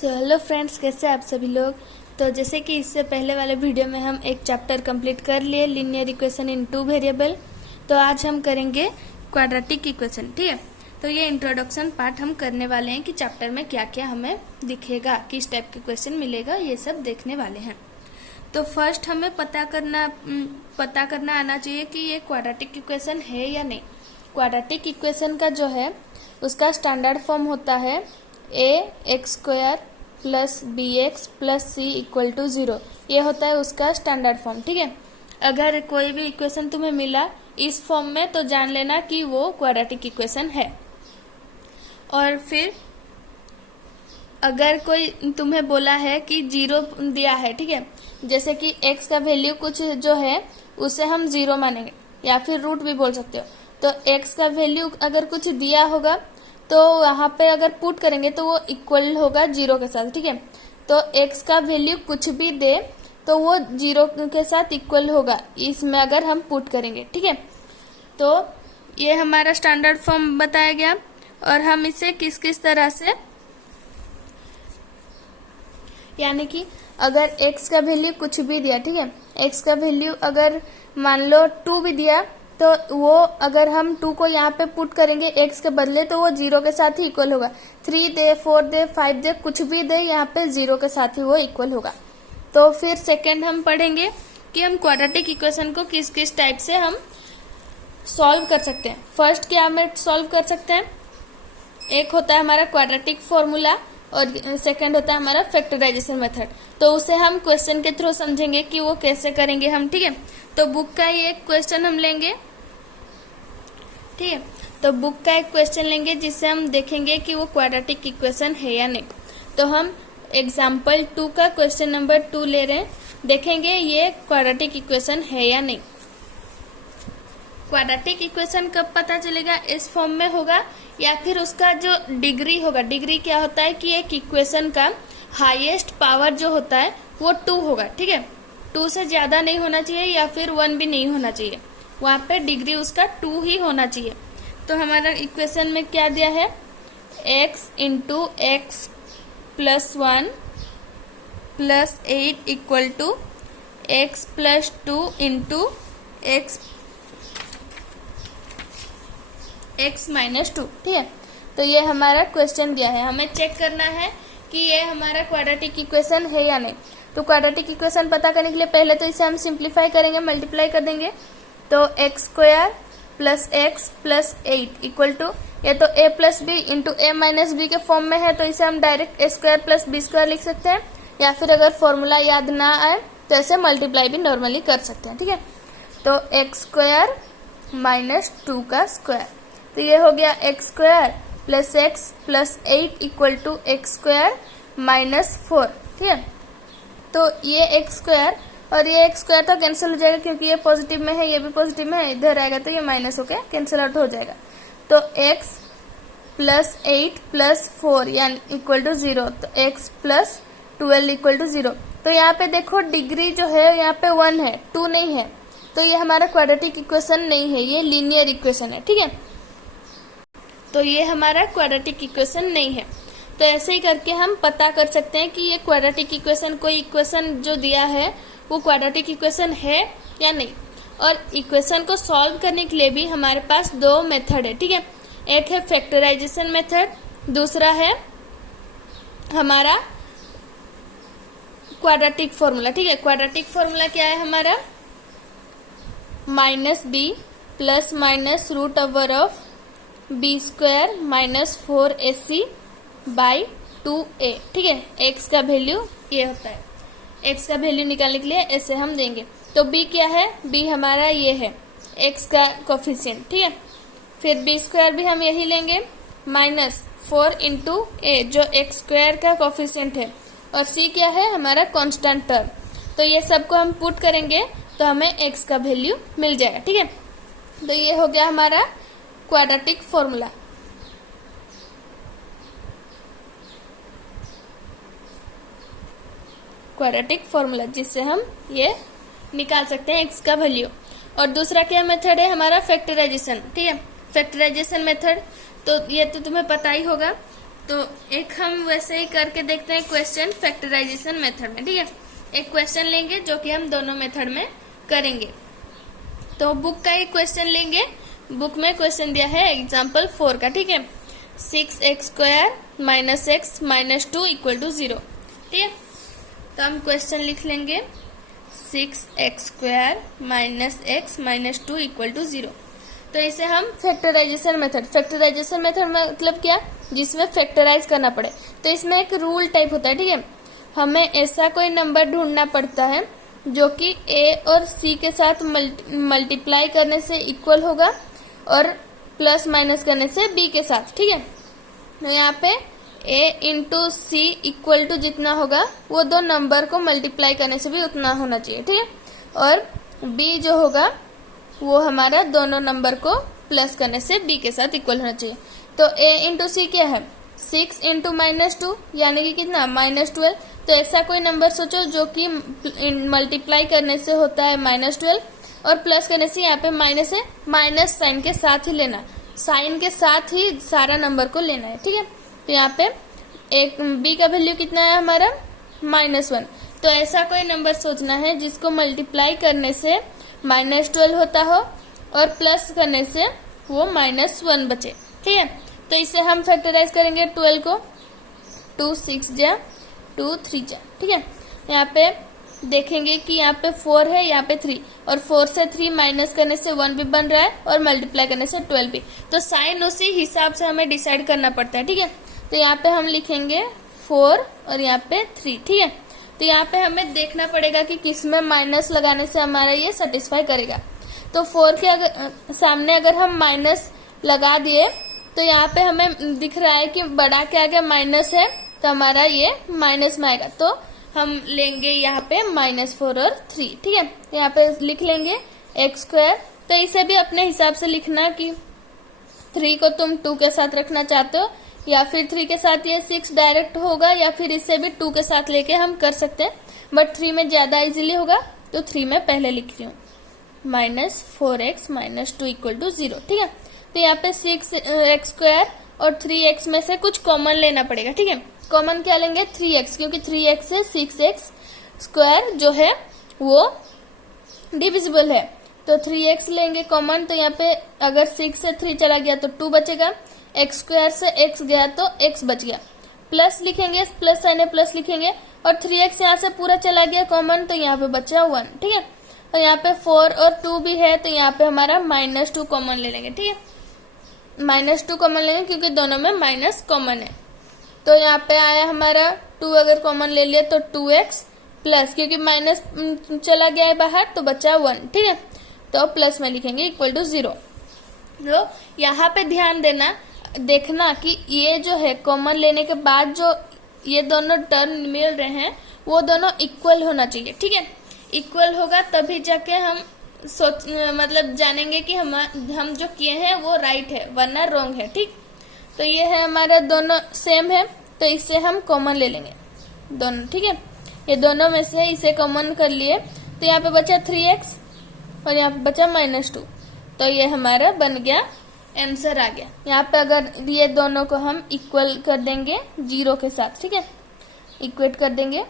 Hello friends, कैसे आप सभी लोग। तो जैसे कि इससे पहले वाले वीडियो में हम एक चैप्टर कंप्लीट कर लिए, linear equation in two variable. तो आज हम करेंगे क्वाड्रेटिक इक्वेशन। ठीक है, तो ये इंट्रोडक्शन पार्ट हम करने वाले हैं कि चैप्टर में क्या क्या हमें दिखेगा, किस टाइप के क्वेश्चन मिलेगा, ये सब देखने वाले हैं। तो फर्स्ट हमें पता करना आना चाहिए कि ये क्वाड्रेटिक इक्वेशन है या नहीं। क्वाड्रेटिक इक्वेशन का जो है उसका स्टैंडर्ड फॉर्म होता है ax² plus bx plus c equal to 0। ये होता है उसका स्टैंडर्ड फॉर्म। ठीक है, अगर कोई भी इक्वेशन तुम्हें मिला इस फॉर्म में तो जान लेना कि वो क्वाड्रेटिक इक्वेशन है। और फिर अगर कोई तुम्हें बोला है कि 0 दिया है, ठीक है, जैसे कि x का वैल्यू कुछ जो है उसे हम 0 मानेंगे या फिर रूट भी बोल सकते हो। तो x का वैल्यू अगर कुछ दिया होगा तो वहाँ पे अगर पुट करेंगे तो वो इक्वल होगा 0 के साथ। ठीक है, तो x का वैल्यू कुछ भी दे तो वो 0 के साथ इक्वल होगा इसमें अगर हम पुट करेंगे। ठीक है, तो ये हमारा स्टैंडर्ड फॉर्म बताया गया। और हम इसे किस किस तरह से, यानी कि अगर x का वैल्यू कुछ भी दिया, ठीक है, x का वैल्यू अगर मान लो 2 भी दिया तो वो अगर हम 2 को यहाँ पे पुट करेंगे x के बदले तो वो 0 के साथ ही इक्वल होगा। 3 दे, 4 दे, 5 दे, कुछ भी दे यहाँ पे 0 के साथ ही वो इक्वल होगा। तो फिर सेकंड हम पढ़ेंगे कि हम क्वाड्रेटिक इक्वेशन को किस किस टाइप से हम सॉल्व कर सकते हैं। फर्स्ट क्या हमें सॉल्व कर सकते हैं, एक होता है हमारा क्वाड्रेटिक फॉर्मूला और सेकंड होता है हमारा फैक्टराइजेशन मेथड। तो उसे हम क्वेश्चन के थ्रू समझेंगे कि वो कैसे करेंगे हम। ठीक है, तो बुक का ही एक क्वेश्चन हम लेंगे। ठीक है, तो बुक का एक क्वेश्चन लेंगे जिससे हम देखेंगे कि वो क्वाड्रेटिक इक्वेशन है या नहीं। तो हम एग्जाम्पल 2 का क्वेश्चन नंबर 2 ले रहे हैं, देखेंगे ये क्वाड्रेटिक इक्वेशन है या नहीं। क्वाड्रेटिक इक्वेशन कब पता चलेगा, इस फॉर्म में होगा या फिर उसका जो डिग्री होगा। डिग्री क्या होता है कि एक इक्वेशन का हाईएस्ट पावर जो होता है वो 2 होगा। ठीक है, 2 से ज्यादा नहीं होना चाहिए या फिर 1 भी नहीं होना चाहिए, वहां पे डिग्री उसका 2 ही होना चाहिए। तो हमारा इक्वेशन में क्या दिया है, x into x plus 1 plus 8 equal to x plus 2 into x minus 2। ठीक है, तो ये हमारा क्वेश्चन दिया है, हमें चेक करना है कि ये हमारा क्वाड्रेटिक इक्वेशन है या नहीं। तो क्वाड्रेटिक इक्वेशन पता करने के लिए पहले तो इसे हम सिंप्लीफाई करेंगे, मल्टीप्लाई कर देंगे। तो x² plus x plus 8 equal to, ये तो a plus b into a minus b के फॉर्म में है तो इसे हम डायरेक्ट a² प्लस b² लिख सकते हैं, या फिर अगर फॉर्मूला याद ना आए तो ऐसे मल्टीप्लाई भी नॉर्मली कर सकते हैं। ठीक है, तो x² माइनस 2 का स्क्वायर, तो ये हो गया x² plus x plus 8 equal to x² minus 4। ठीक है, तो ये x² और ये x² तो कैंसिल हो जाएगा क्योंकि ये पॉजिटिव में है, ये भी पॉजिटिव में है, इधर आएगा तो ये माइनस होके कैंसिल आउट हो जाएगा। तो x प्लस 8 प्लस 4 यानी इक्वल टू 0, तो x प्लस 12 इक्वल टू 0। तो यहाँ पे देखो डिग्री जो है यहाँ पे 1 है, 2 नहीं है, तो ये हमारा क्वाड्रेटिक इक्वेशन नहीं है, ये लीनियर इक्वेशन है। ठीक है, तो ये हमारा क्वाड्रेटिक इक्वेशन नहीं है। तो ऐसे ही करके हम पता कर सकते हैं कि ये क्वाड्रेटिक इक्वेशन, कोई इक्वेशन जो दिया है वो क्वाड्रेटिक इक्वेशन है या नहीं। और इक्वेशन को सॉल्व करने के लिए भी हमारे पास 2 मेथड है। ठीक है, एक है फैक्टराइजेशन मेथड, दूसरा है हमारा क्वाड्रेटिक फॉर्मूला। ठीक है, क्वाड्रेटिक फॉर्मूला क्या है हमारा, -b plus minus root over of b² minus 4ac by 2a। ठीक है, x का वैल्यू ये होता है, x का वैल्यू निकालने के लिए ऐसे हम देंगे। तो b क्या है, b हमारा ये है x का कोफिशिएंट। ठीक है, फिर b² भी हम यही लेंगे, माइनस 4 इंटू a जो x² का कोफिशिएंट है, और c क्या है हमारा कांस्टेंट टर्म। तो ये सबको हम पुट करेंगे तो हमें x का वैल्यू मिल जाएगा। ठीक है, तो ये हो गया हमारा क्वाड्रेटिक फॉर्मूला। क्वाड्रेटिक फॉर्मूला जिससे हम ये निकाल सकते हैं x का वैल्यू। और दूसरा क्या मेथड है हमारा, फैक्टराइजेशन। ठीक है, फैक्टराइजेशन मेथड, तो ये तो तुम्हें पता ही होगा तो एक हम वैसे ही करके देखते हैं क्वेश्चन फैक्टराइजेशन मेथड में, ठीक है। एक क्वेश्चन लेंगे जो कि हम दोनों मेथड में करेंगे। तो बुक का ही क्वेश्चन लेंगे। बुक में क्वेश्चन दिया है एग्जाम्पल 4 का, ठीक है। 6x² - x - 2 = 0, ठीक है। तो हम क्वेश्चन लिख लेंगे 6x² - x - 2 = 0। तो इसे हम फैक्टराइजेशन मेथड मतलब क्या, जिसमें फैक्टराइज करना पड़े। तो इसमें एक रूल टाइप होता है, ठीक है। हमें ऐसा कोई नंबर ढूंढना पड़ता है जो कि a और c के साथ मल्टीप्लाई करने से इक्वल होगा और प्लस माइनस करने से b के साथ, ठीक है। तो यहाँ पे a × c = जितना होगा वो दो नंबर को मल्टीप्लाई करने से भी उतना होना चाहिए, ठीक है। और b जो होगा वो हमारा दोनों नंबर को प्लस करने से b के साथ इक्वल होना चाहिए। तो a × c क्या है, 6 × -2 यानी कि कितना, -12। तो ऐसा कोई नंबर सोचो जो कि मल्टीप्लाई करने से होता है -12 और प्लस करने से यहाँ पे माइनस है, माइनस साइन के साथ ही लेना, साइन के साथ ही सारा नंबर को लेना है, ठीक है। तो यहाँ पे एक b का वैल्यू कितना है हमारा, -1। तो ऐसा कोई नंबर सोचना है जिसको मल्टीप्लाई करने से -12 होता हो और प्लस करने से वो -1 बचे, ठीक है। तो इसे हम फैक्टराइज करेंगे 12 को, 2 6 जा 2 3 जा, ठीक है। यहाँ पे देखेंगे कि यहाँ पे 4 है, यहाँ पे 3, और 4 से 3 माइनस करने से 1 भी बन रहा है और मल्टीप्लाई करने से 12 भी। तो साइन उसी हिसाब से हमें डिसाइड करना पड़ता है, ठीक है। तो यहाँ पे हम लिखेंगे 4 और यहाँ पे 3, ठीक है। तो यहाँ पे हमें देखना पड़ेगा कि किसमें माइनस लगाने से हमारा ये सेटिस्फाई करेगा। तो 4 के सामने अगर हम माइनस लगा दिए तो यहाँ पे हमें दिख रहा है कि बड़ा के आगे माइनस है, तो हमारा ये माइनस में आएगा। तो हम लेंगे यहाँ पे -4 और 3, ठीक है। यहाँ पे लिख लेंगे x²। तो इसे भी अपने हिसाब से लिखना कि 3 को तुम 2 के साथ रखना चाहते हो या फिर 3 के साथ ये 6 डायरेक्ट होगा या फिर इसे भी 2 के साथ लेके हम कर सकते हैं, बट 3 में ज्यादा इजीली होगा तो 3 में पहले लिख रही हूँ, -4x - 2 = 0, ठीक है। तो यहाँ पे 6x² और 3x में से कुछ कॉमन लेना पड़ेगा, ठीक है। कॉमन क्या लेंगे, 3x, क्योंकि 3x से 6x² जो है वो डिविजिबल है। तो 3x लेंगे कॉमन। तो यहाँ पे अगर 6 से 3 चला गया तो 2 बचेगा, x² से x गया तो x बच गया, प्लस लिखेंगे, प्लस साइन है प्लस लिखेंगे, और 3x यहाँ से पूरा चला गया कॉमन तो यहाँ पे बचा 1, ठीक है। और यहाँ पे 4 और 2 भी है तो यहाँ पे हमारा -2 कॉमन ले लेंगे, ठीक है। -2 कॉमन लेंगे क्योंकि दोनों में माइनस कॉमन है। तो यहाँ पे आया हमारा 2, अगर कॉमन ले लिया तो 2x प्लस, क्योंकि माइनस चला गया है बाहर तो बचा 1, ठीक है। तो प्लस में लिखेंगे =0। तो यहाँ पे ध्यान देना, देखना कि ये जो है कॉमन लेने के बाद जो ये दोनों टर्म मिल रहे हैं वो दोनों इक्वल होना चाहिए, ठीक है। इक्वल होगा तभी जाके हम मतलब जानेंगे कि हम जो किए हैं वो राइट है वरना रॉन्ग है, ठीक। तो ये है हमारा दोनों सेम है तो इसे हम कॉमन ले लेंगे दोनों, ठीक है। ये दोनों में से इसे कॉमन कर लिए तो यहाँ पे बचा 3x और यहाँ पे बचा -2। तो ये हमारा बन गया, आंसर आ गया। यहाँ पे अगर ये दोनों को हम इक्वल कर देंगे 0 के साथ, ठीक है, इक्वेट कर देंगे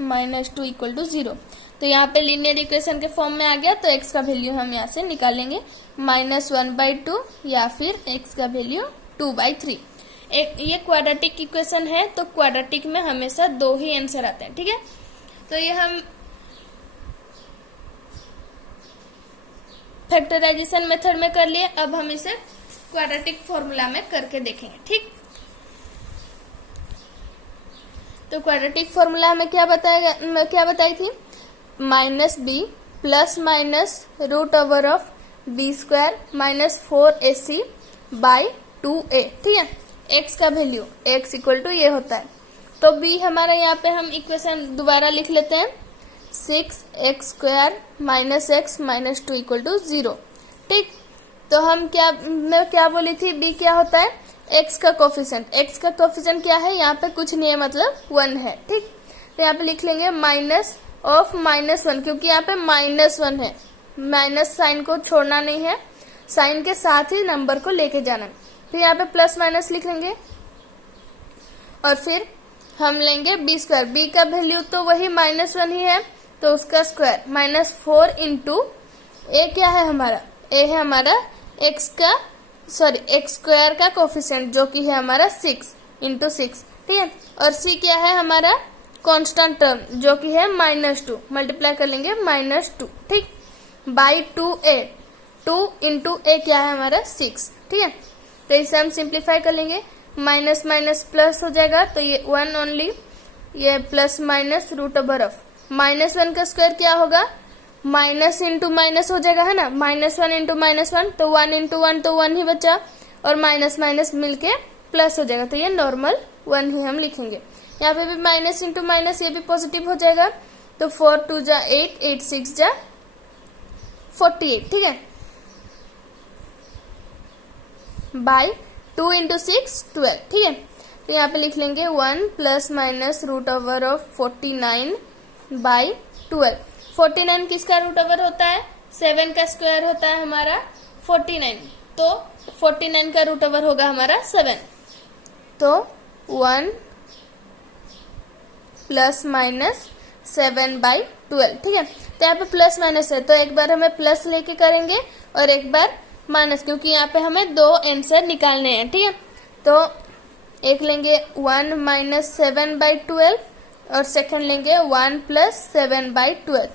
-2 = 0। तो यहाँ पे लीनियर इक्वेशन के फॉर्म में आ गया। तो x का वैल्यू हम यहाँ से निकालेंगे -1/2 या फिर x का वैल्यू 2/3। ये क्वाड्रेटिक इक्वेशन है तो क्वाड्रेटिक में हमेशा 2 ही आंसर आते हैं, ठीक है। तो ये हम फैक्टराइजेशन मेथड में कर लिए, अब हम इसे क्वाड्रेटिक फॉर्मूला में करके देखेंगे, ठीक। तो क्वाड्रेटिक फॉर्मूला हमें क्या बताई थी, -b ± √b² - 4ac/2a, ठीक है। x का वैल्यू x = ये होता है। तो b हमारा यहाँ पे हम इक्वेशन दोबारा लिख लेते हैं, 6x² - x - 2 = 0, ठीक। तो हम क्या बोली थी, b क्या होता है, x का कोफिशिएंट। x का कोफिशिएंट क्या है, यहाँ पे कुछ नहीं है मतलब 1 है, ठीक। तो यहाँ पे लिख लेंगे -(-1), क्योंकि यहाँ पे -1 है, माइनस साइन को छोड़ना नहीं है, साइन के साथ ही नंबर को लेके जाना। फिर यहाँ पे प्लस माइनस लिख लेंगे और फिर हम लेंगे बी स्क्वायर। बी का वैल्यू तो वही -1 ही है, तो उसका स्क्वायर -4 इंटू ए क्या है हमारा, ए है हमारा एक्स स्क्वायर का कोफिशिएंट जो कि है हमारा 6 इंटू 6, ठीक है। और सी क्या है हमारा कांस्टेंट टर्म जो कि है -2, मल्टीप्लाई कर लेंगे -2, ठीक, बाई 2a, 2 इंटू ए क्या है हमारा 6, ठीक है। तो इसे हम सिंप्लीफाई कर लेंगे, माइनस माइनस प्लस हो जाएगा, तो ये 1 ओनली, ये plus minus root over of -1 का स्क्वायर क्या होगा, माइनस इंटू माइनस हो जाएगा, है ना, -1 इंटू -1, तो 1 इंटू 1 तो 1 ही बचा, और माइनस माइनस मिलके प्लस हो जाएगा, तो ये नॉर्मल 1 ही हम लिखेंगे। यहाँ पे भी माइनस इंटू माइनस ये भी पॉजिटिव हो जाएगा, तो 4 2 जा 8, 8 6 जा 48, ठीक है, बाई 2 इंटू 6 12, ठीक है। तो यहाँ पे लिख लेंगे 1 plus minus root over of 49 by 12। 49 किसका रूट ओवर होता है, 7 का स्क्वायर होता है हमारा 49, तो 49 का रूट ओवर होगा हमारा 7, तो 1 प्लस माइनस 7 बाई 12, ठीक है। तो यहाँ पे प्लस माइनस है, तो एक बार हमें प्लस लेके करेंगे और एक बार माइनस, क्योंकि यहाँ पे हमें 2 आंसर निकालने हैं, ठीक है। तो एक लेंगे 1 माइनस 7 बाई 12 और सेकंड लेंगे 1 प्लस 7 बाई 12।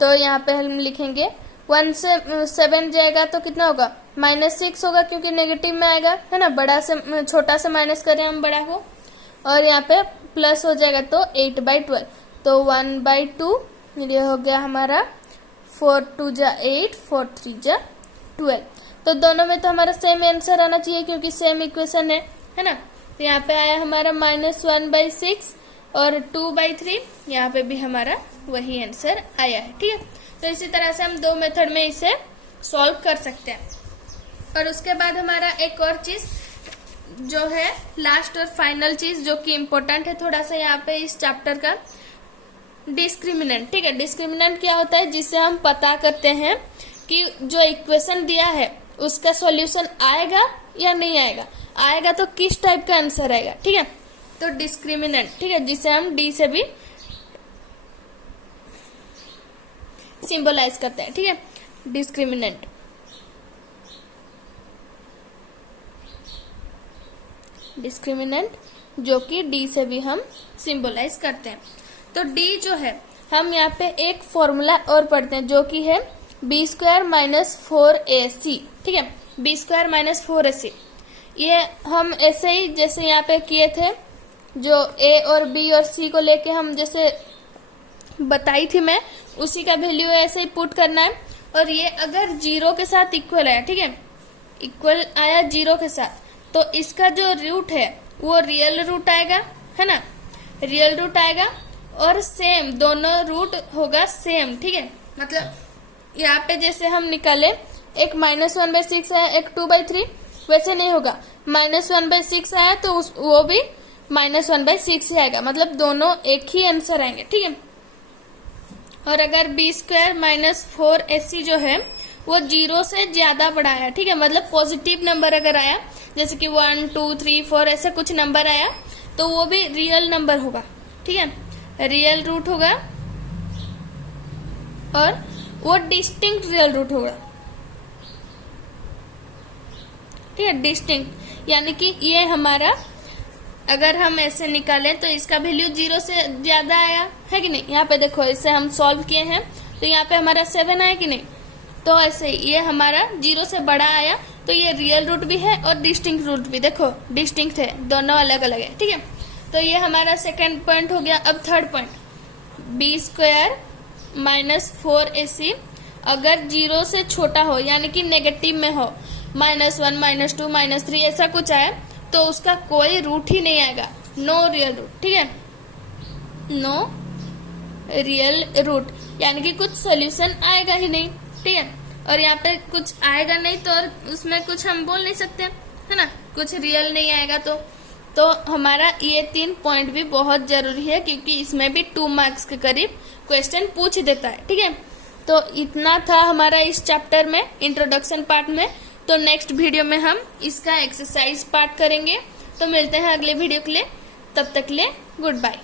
तो यहाँ पे हम लिखेंगे 1 से 7 जाएगा तो कितना होगा, -6 होगा, क्योंकि नेगेटिव में आएगा, है ना, बड़ा से छोटा से माइनस करें हम बड़ा को, और यहाँ पे प्लस हो जाएगा तो 8 बाई 12, तो 1 बाई 2, ये हो गया हमारा 4 2 जा 8, 4 3 जा 12। तो दोनों में तो हमारा सेम आंसर आना चाहिए क्योंकि सेम इक्वेशन है ना। तो यहाँ पे आया हमारा -1 बाई 6 और 2 बाई 3, यहाँ पे भी हमारा वही आंसर आया है, ठीक है। तो इसी तरह से हम 2 मेथड में इसे सॉल्व कर सकते हैं। और उसके बाद हमारा एक और चीज जो है, लास्ट और फाइनल चीज जो कि इम्पोर्टेंट है थोड़ा सा यहाँ पे इस चैप्टर का, डिस्क्रिमिनेंट, ठीक है। डिस्क्रिमिनेंट क्या होता है, जिससे हम पता करते हैं कि जो इक्वेशन दिया है उसका सॉल्यूशन आएगा या नहीं आएगा, आएगा तो किस टाइप का आंसर आएगा, ठीक है। तो डिस्क्रिमिनेंट, ठीक है, जिसे हम डी से भी सिंबलाइज करते हैं, ठीक है, डिस्क्रिमिनेंट। डिस्क्रिमिनेंट जो कि डी से भी हम सिंबलाइज करते हैं। तो डी जो है, हम यहाँ पे एक फॉर्मूला और पढ़ते हैं जो कि है बी स्क्वायर माइनस 4ac, ठीक है, बी स्क्वायर माइनस 4ac। ये हम ऐसे ही जैसे यहाँ पे किए थे, जो ए और बी और सी को लेके हम जैसे बताई थी मैं, उसी का वैल्यू ऐसे ही पुट करना है। और ये अगर 0 के साथ इक्वल आया, ठीक है, इक्वल आया 0 के साथ, तो इसका जो रूट है वो रियल रूट आएगा, है ना, रियल रूट आएगा, और सेम दोनों रूट होगा सेम, ठीक है। मतलब यहाँ पे जैसे हम निकाले एक -1/6 आया, एक 2/3, वैसे नहीं होगा, -1/6 आया तो वो भी -1/6 ही आएगा, मतलब दोनों एक ही आंसर आएंगे, ठीक है। और अगर बी स्क्वायर माइनस 4ac जो है वो 0 से ज्यादा बड़ा आया, ठीक है, मतलब पॉजिटिव नंबर अगर आया, जैसे कि 1 2 3 4 ऐसे कुछ नंबर आया, तो वो भी रियल नंबर होगा, ठीक है, रियल रूट होगा, और वो डिस्टिंक्ट रियल रूट होगा, ठीक है, डिस्टिंक्ट, यानी कि ये हमारा अगर हम ऐसे निकालें तो इसका वैल्यू 0 से ज्यादा आया है कि नहीं। यहाँ पे देखो, इसे हम सॉल्व किए हैं तो यहाँ पे हमारा 7 आया कि नहीं, तो ऐसे ये हमारा 0 से बड़ा आया, तो ये रियल रूट भी है और डिस्टिंक्ट रूट भी, देखो डिस्टिंक्ट है, दोनों अलग अलग है, ठीक है। तो ये हमारा सेकेंड पॉइंट हो गया। अब third point, b square minus 4ac अगर 0 से छोटा हो, यानी कि नेगेटिव में हो, -1 -2 -3 ऐसा कुछ आए, तो उसका कोई रूट ही नहीं आएगा, नो रियल रूट, ठीक है, नो रियल रूट, यानी कि कुछ सोल्यूशन आएगा ही नहीं, ठीक है। और यहाँ पे कुछ आएगा नहीं तो और उसमें कुछ हम बोल नहीं सकते, है ना, कुछ रियल नहीं आएगा तो हमारा ये 3 पॉइंट भी बहुत जरूरी है, क्योंकि इसमें भी 2 मार्क्स के करीब क्वेश्चन पूछ देता है, ठीक है। तो इतना था हमारा इस चैप्टर में, इंट्रोडक्शन पार्ट में। तो नेक्स्ट वीडियो में हम इसका एक्सरसाइज पार्ट करेंगे। तो मिलते हैं अगले वीडियो के लिए, तब तक के लिए गुड बाय।